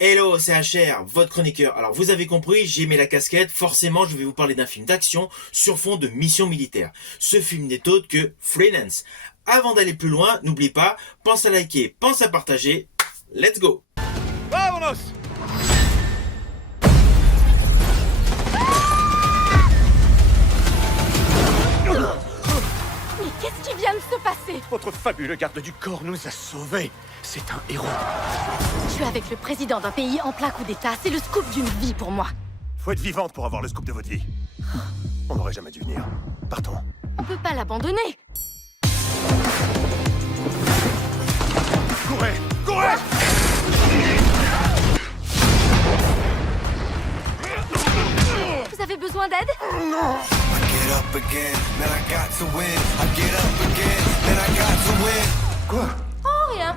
Hello, c'est HR, votre chroniqueur. Alors vous avez compris, j'ai mis la casquette, forcément je vais vous parler d'un film d'action sur fond de mission militaire. Ce film n'est autre que Freelance. Avant d'aller plus loin, n'oublie pas, pense à liker, pense à partager. Let's go! ¡Vámonos! Mais qu'est-ce qui vient de se passer? Votre fabuleux garde du corps nous a sauvés. C'est un héros. Je suis avec le président d'un pays en plein coup d'état. C'est le scoop d'une vie pour moi. Faut être vivante pour avoir le scoop de votre vie. On n'aurait jamais dû venir. Partons. On peut pas l'abandonner. Courez! Courez! Vous avez besoin d'aide? Get up again, then I got to win. I get up again, then I got to win. Quoi? Oh, rien.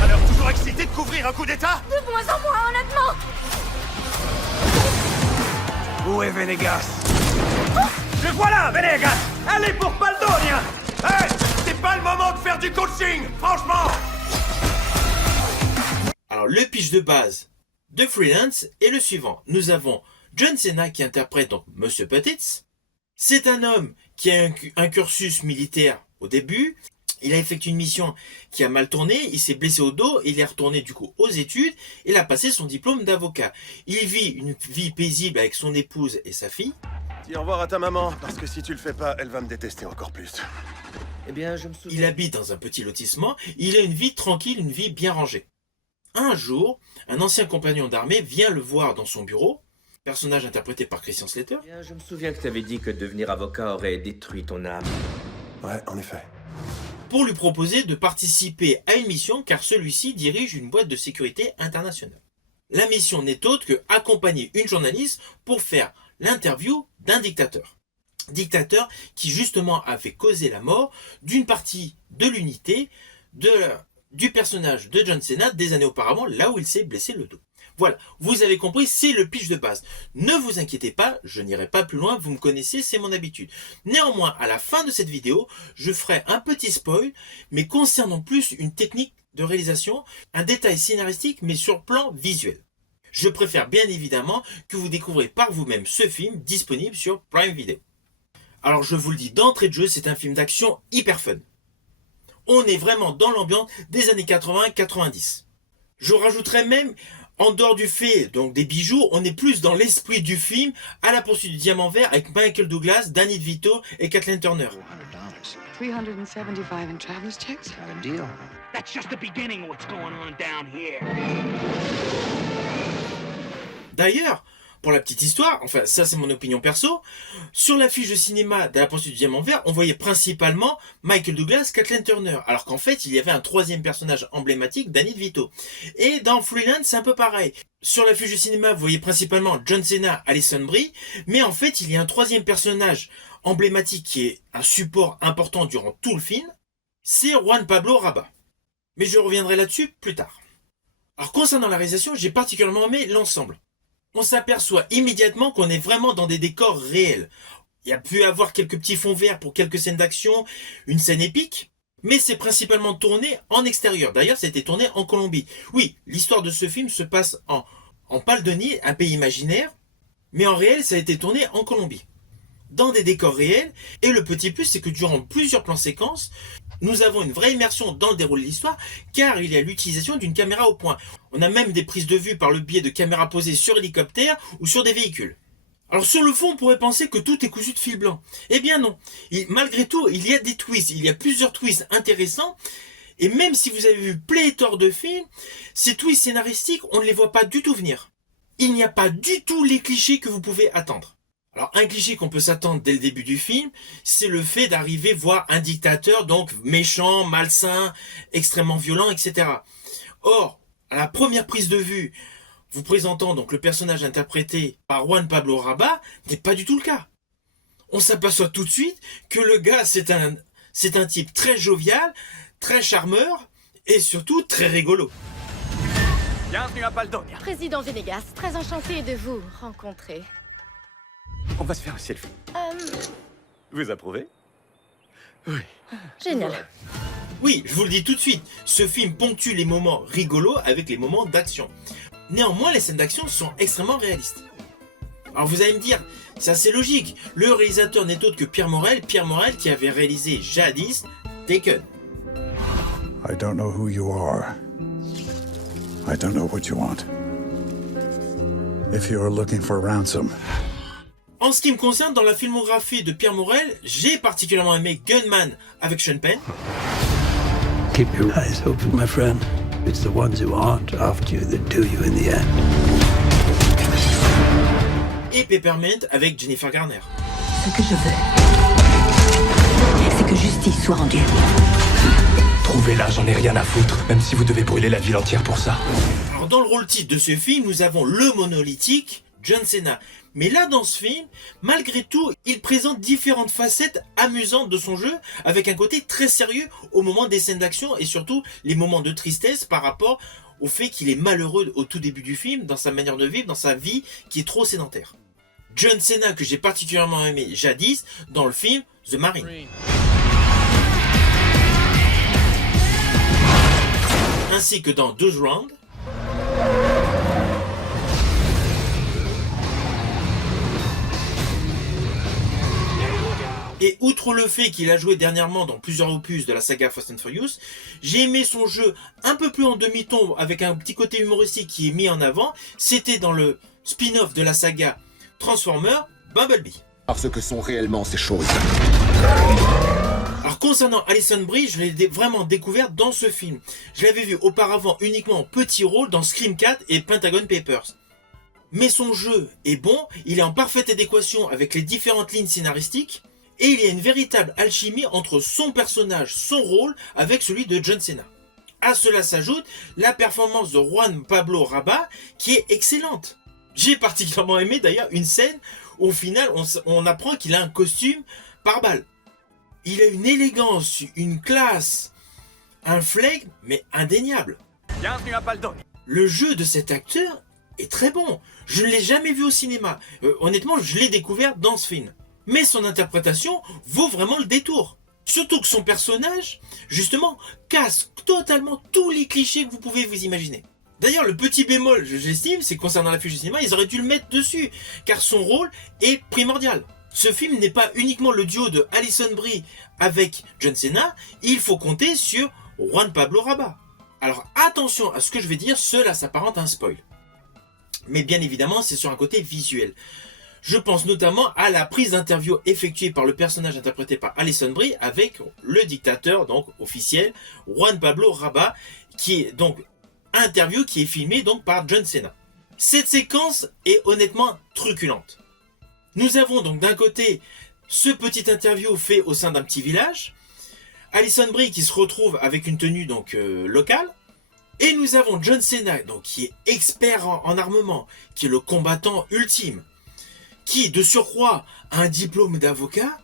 Alors toujours excité de couvrir un coup d'état? De moins en moins, honnêtement. Où est Venegas? Le voilà, Venegas! Allez pour Baldonia! Hey! C'est pas le moment de faire du coaching, franchement! Alors le pitch de base de Freelance est le suivant. Nous avons John Cena qui interprète donc Monsieur Petitz. C'est un homme qui a un cursus militaire au début. Il a effectué une mission qui a mal tourné, il s'est blessé au dos, il est retourné du coup aux études, il a passé son diplôme d'avocat. Il vit une vie paisible avec son épouse et sa fille. Dis au revoir à ta maman, parce que si tu le fais pas, elle va me détester encore plus. Eh bien, je me souviens. Il habite dans un petit lotissement, il a une vie tranquille, une vie bien rangée. Un jour, un ancien compagnon d'armée vient le voir dans son bureau, personnage interprété par Christian Slater, Eh bien, je me souviens que t'avais dit que devenir avocat aurait détruit ton âme. Ouais, en effet. pour lui proposer de participer à une mission car celui-ci dirige une boîte de sécurité internationale. La mission n'est autre que accompagner une journaliste pour faire l'interview d'un dictateur. Dictateur qui justement avait causé la mort d'une partie de l'unité du personnage de John Cena des années auparavant, là où il s'est blessé le dos. Voilà, vous avez compris, c'est le pitch de base. Ne vous inquiétez pas, je n'irai pas plus loin, vous me connaissez, c'est mon habitude. Néanmoins, à la fin de cette vidéo, je ferai un petit spoil, mais concernant plus une technique de réalisation, un détail scénaristique, mais sur plan visuel. Je préfère bien évidemment que vous découvrez par vous-même ce film disponible sur Prime Video. Alors je vous le dis d'entrée de jeu, c'est un film d'action hyper fun. On est vraiment dans l'ambiance des années 80-90. Je rajouterais même, en dehors du fait donc des bijoux, on est plus dans l'esprit du film À la poursuite du diamant vert avec Michael Douglas, Danny DeVito et Kathleen Turner. $375 in traveler's checks? Got a deal. That's just the beginning of what's going on down here. D'ailleurs, pour la petite histoire, enfin ça c'est mon opinion perso, sur l'affiche de cinéma de La poursuite du diamant vert, on voyait principalement Michael Douglas, Kathleen Turner, alors qu'en fait il y avait un troisième personnage emblématique, Danny DeVito. Et dans Freelance c'est un peu pareil. Sur l'affiche de cinéma, vous voyez principalement John Cena, Alison Brie, mais en fait il y a un troisième personnage emblématique qui est un support important durant tout le film, c'est Juan Pablo Raba. Mais je reviendrai là-dessus plus tard. Alors concernant la réalisation, j'ai particulièrement aimé l'ensemble. On s'aperçoit immédiatement qu'on est vraiment dans des décors réels. Il y a pu avoir quelques petits fonds verts pour quelques scènes d'action, une scène épique, mais c'est principalement tourné en extérieur. D'ailleurs, ça a été tourné en Colombie. Oui, l'histoire de ce film se passe en Paldonie, un pays imaginaire, mais en réel, ça a été tourné en Colombie, dans des décors réels, et le petit plus, c'est que durant plusieurs plans séquences, nous avons une vraie immersion dans le déroulé de l'histoire, car il y a l'utilisation d'une caméra au point. On a même des prises de vue par le biais de caméras posées sur hélicoptères ou sur des véhicules. Alors sur le fond, on pourrait penser que tout est cousu de fil blanc. Eh bien non. Malgré tout, il y a des twists, il y a plusieurs twists intéressants, et même si vous avez vu pléthore de films, ces twists scénaristiques, on ne les voit pas du tout venir. Il n'y a pas du tout les clichés que vous pouvez attendre. Alors un cliché qu'on peut s'attendre dès le début du film, c'est le fait d'arriver voir un dictateur, donc méchant, malsain, extrêmement violent, etc. Or, à la première prise de vue, vous présentant donc le personnage interprété par Juan Pablo Raba, n'est pas du tout le cas. On s'aperçoit tout de suite que le gars, c'est un type très jovial, très charmeur, et surtout très rigolo. Bienvenue à Baldonia. Président Venegas, très enchanté de vous rencontrer. On va se faire un selfie. Vous approuvez? Oui. Génial. Oui, je vous le dis tout de suite, ce film ponctue les moments rigolos avec les moments d'action. Néanmoins, les scènes d'action sont extrêmement réalistes. Alors vous allez me dire, c'est assez logique, le réalisateur n'est autre que Pierre Morel qui avait réalisé jadis Taken. I don't know who you are. I don't know what you want. If you are looking for ransom. En ce qui me concerne, dans la filmographie de Pierre Morel, j'ai particulièrement aimé Gunman avec Sean Penn. Keep your eyes open, my friend. It's the ones who aren't after you that do you in the end. Et Peppermint avec Jennifer Garner. Ce que je veux, c'est que justice soit rendue. Trouvez-la, j'en ai rien à foutre, même si vous devez brûler la ville entière pour ça. Alors dans le rôle titre de ce film, nous avons le monolithique John Cena. Mais là, dans ce film, malgré tout, il présente différentes facettes amusantes de son jeu, avec un côté très sérieux au moment des scènes d'action et surtout les moments de tristesse par rapport au fait qu'il est malheureux au tout début du film, dans sa manière de vivre, dans sa vie qui est trop sédentaire. John Cena, que j'ai particulièrement aimé jadis dans le film The Marine. Ainsi que dans 12 Rounds. Et outre le fait qu'il a joué dernièrement dans plusieurs opus de la saga Fast and Furious, j'ai aimé son jeu un peu plus en demi-tombe avec un petit côté humoristique qui est mis en avant. C'était dans le spin-off de la saga Transformers, Bumblebee. Par ce que sont réellement ces choses. Alors concernant Alison Brie, je l'ai vraiment découvert dans ce film. Je l'avais vu auparavant uniquement en petit rôle dans Scream 4 et Pentagon Papers. Mais son jeu est bon, il est en parfaite adéquation avec les différentes lignes scénaristiques, et il y a une véritable alchimie entre son personnage, son rôle, avec celui de John Cena. À cela s'ajoute la performance de Juan Pablo Raba, qui est excellente. J'ai particulièrement aimé d'ailleurs une scène où au final on apprend qu'il a un costume par balle. Il a une élégance, une classe, un flegme, mais indéniable. Bienvenue à Baldon. Le jeu de cet acteur est très bon. Je ne l'ai jamais vu au cinéma. Honnêtement, je l'ai découvert dans ce film. Mais son interprétation vaut vraiment le détour. Surtout que son personnage, justement, casse totalement tous les clichés que vous pouvez vous imaginer. D'ailleurs, le petit bémol, j'estime, c'est que concernant la fiche du cinéma, ils auraient dû le mettre dessus, car son rôle est primordial. Ce film n'est pas uniquement le duo de Alison Brie avec John Cena, il faut compter sur Juan Pablo Raba. Alors attention à ce que je vais dire, cela s'apparente à un spoil. Mais bien évidemment, c'est sur un côté visuel. Je pense notamment à la prise d'interview effectuée par le personnage interprété par Alison Brie avec le dictateur donc officiel Juan Pablo Raba, qui est donc interview qui est filmée donc par John Cena. Cette séquence est honnêtement truculente. Nous avons donc d'un côté ce petit interview fait au sein d'un petit village, Alison Brie qui se retrouve avec une tenue donc locale, et nous avons John Cena donc qui est expert en armement, qui est le combattant ultime, qui de surcroît a un diplôme d'avocat,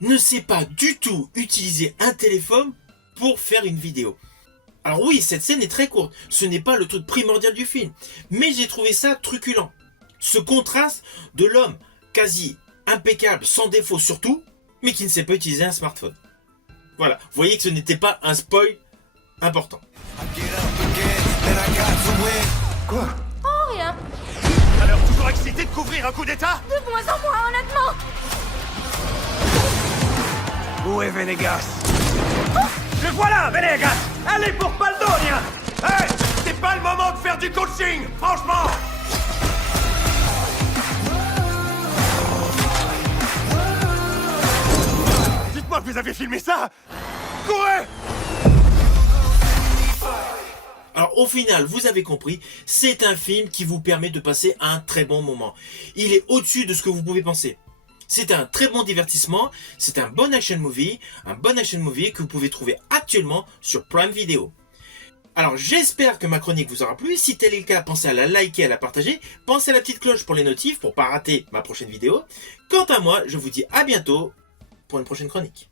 ne sait pas du tout utiliser un téléphone pour faire une vidéo. Alors oui, cette scène est très courte, ce n'est pas le truc primordial du film, mais j'ai trouvé ça truculent. Ce contraste de l'homme quasi impeccable, sans défaut surtout, mais qui ne sait pas utiliser un smartphone. Voilà, vous voyez que ce n'était pas un spoil important. Quoi? Oh, rien. Alors toujours excité de couvrir un coup d'état? De moins en moins, honnêtement. Où est Venegas? Le voilà, Venegas! Allez pour Baldonia! Hey! C'est pas le moment de faire du coaching, franchement! Dites-moi que vous avez filmé ça! Courez! Alors au final, vous avez compris, c'est un film qui vous permet de passer un très bon moment. Il est au-dessus de ce que vous pouvez penser. C'est un très bon divertissement, c'est un bon action movie que vous pouvez trouver actuellement sur Prime Video. Alors j'espère que ma chronique vous aura plu, si tel est le cas, pensez à la liker, à la partager, pensez à la petite cloche pour les notifs pour pas rater ma prochaine vidéo. Quant à moi, je vous dis à bientôt pour une prochaine chronique.